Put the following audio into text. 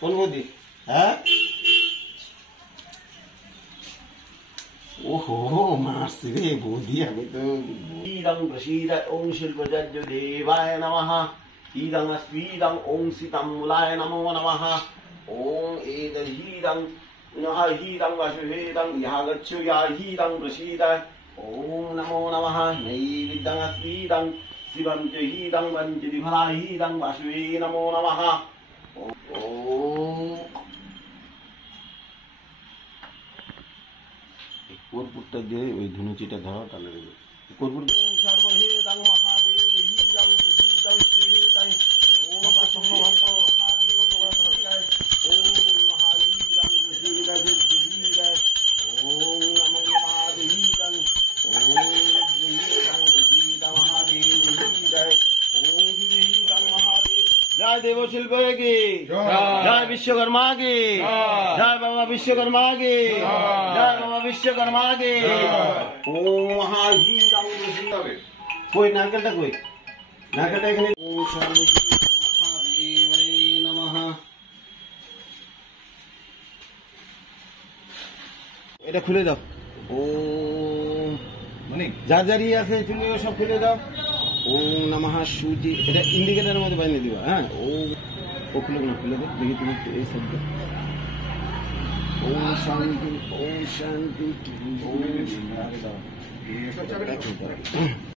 কোন বৌদি? হ্যাঁ, ওহো মারছি রে বৌদি, আমি তো ইদং প্রসীদ ওং শিল্পজাজ্য দেবায় নমঃ, ইদং স্ফীদং ওং সীতামূলায় নমো নমঃ, ওং এতদীদং নঃ হীদং বাসুভেদং ইহা গচ্ছ ইয়া হীদং প্রসীদ, ওং নমো নমঃ। নৈবেদ্যং স্ফীদং শিবং চ হীদং বঞ্চতি ফলা হীদং বাসুভে নমো নমঃ। কর্পূরটা দিয়ে ওই ধনুচিটা ধরো, তাহলে কর্পূর সর্বহেদং মহাদেব হীদং প্রসীদং শ্রীহেদং ওম বাসুদেব মহাদেব ওম মহাহীদং প্রসীদং সিদ্ধিদং ওম নমো মহাদেবং ওম হীদং প্রসীদং মহাদেব হীদং ওম হীদং মহাদেব। জয় দেব শিল্প কি জয়, বিশ্বকর্মা কি জয়, বাবা বিশ্বকর্মা কি জয়, বাবা বিশ্বকর্মা কি। ওম মহাহীদং প্রসীদং। কই নারকেলটা, কই নারকেলটা এখানে। ওম সর্বহীদং মহাদেবায় নমঃ। এটা খুলে দাও। ওম মানে যার যার ইয়ে আছে তুমিও সব খুলে দাও। ওম নমঃ শুচি, এটা ইন্ডিকেটারের মধ্যে বানিয়ে দিবা। হ্যাঁ, ও খুলে না, খুলে দাও দেখি তুমি এই শব্দ। ওম শান্তি, ওম শান্তি, ওম